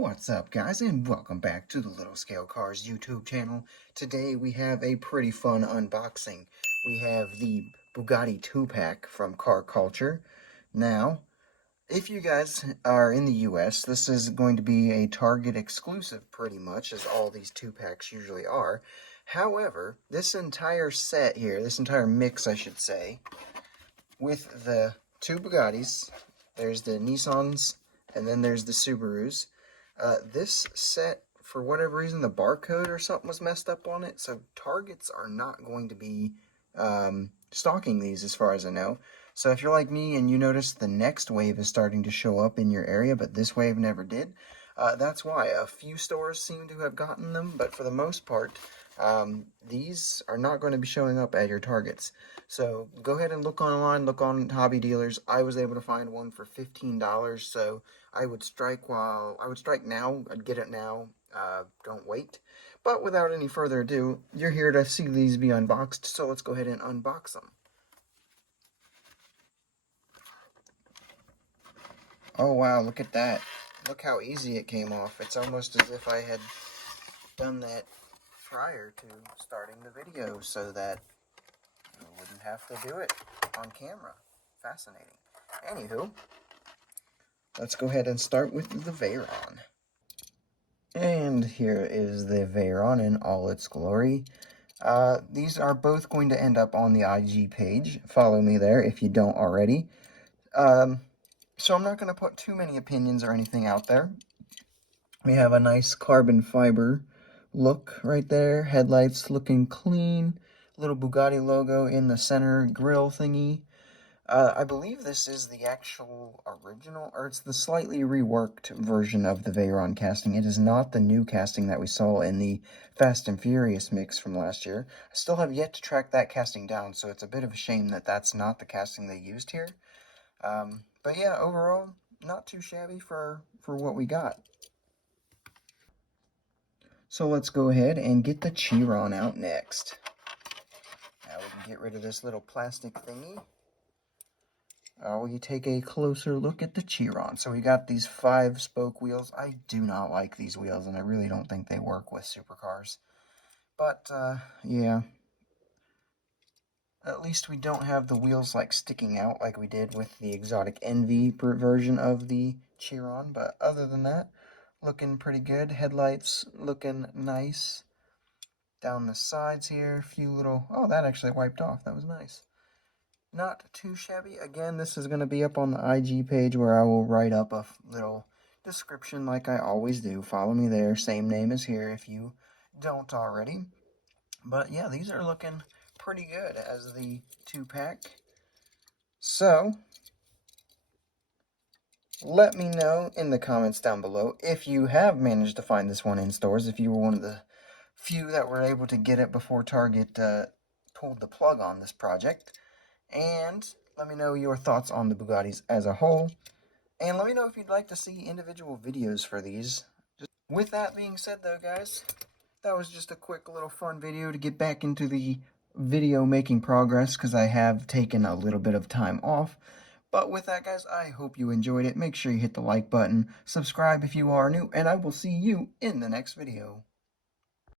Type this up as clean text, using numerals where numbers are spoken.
What's up, guys, and welcome back to the Little Scale Cars YouTube channel. Today we have a pretty fun unboxing. We have the Bugatti 2-pack from Car Culture. Now, if you guys are in the US, this is going to be a Target exclusive pretty much, as all these 2-packs usually are. However, this entire set here, this entire mix I should say, with the two Bugattis, there's the Nissans, and then there's the Subarus. This set, for whatever reason, the barcode or something was messed up on it, so Targets are not going to be stocking these as far as I know. So if you're like me and you notice the next wave is starting to show up in your area, but this wave never did, that's why. A few stores seem to have gotten them, but for the most part, these are not going to be showing up at your Targets. So go ahead and look online, look on hobby dealers. I was able to find one for $15, so I would strike now. I'd get it now. Don't wait. But without any further ado, you're here to see these be unboxed, so let's go ahead and unbox them. Oh wow, look at that. Look how easy it came off. It's almost as if I had done that prior to starting the video so that I wouldn't have to do it on camera. Fascinating. Anywho, let's go ahead and start with the Veyron. And here is the Veyron in all its glory. These are both going to end up on the IG page. Follow me there if you don't already. So I'm not going to put too many opinions or anything out there. We have a nice carbon fiber look right there. Headlights looking clean. Little Bugatti logo in the center grill thingy. I believe this is the actual original, or it's the slightly reworked version of the Veyron casting. It is not the new casting that we saw in the Fast and Furious mix from last year. I still have yet to track that casting down, so it's a bit of a shame that that's not the casting they used here. But yeah, overall, not too shabby for what we got. So let's go ahead and get the Chiron out next. Now we can get rid of this little plastic thingy. We take a closer look at the Chiron. So we got these 5-spoke wheels. I do not like these wheels, and I really don't think they work with supercars. But, yeah. At least we don't have the wheels, like, sticking out like we did with the Exotic Envy version of the Chiron. But other than that, looking pretty good. Headlights looking nice. Down the sides here, a few little... Oh, that actually wiped off. That was nice. Not too shabby. Again, this is going to be up on the IG page where I will write up a little description like I always do. Follow me there. Same name as here if you don't already. But yeah, these are looking pretty good as the 2-pack. So, let me know in the comments down below if you have managed to find this one in stores, if you were one of the few that were able to get it before Target pulled the plug on this project. And let me know your thoughts on the Bugattis as a whole. And let me know if you'd like to see individual videos for these. With that being said, though, guys, that was just a quick little fun video to get back into the video making progress, because I have taken a little bit of time off. But with that, guys, I hope you enjoyed it. Make sure you hit the like button, subscribe if you are new, and I will see you in the next video.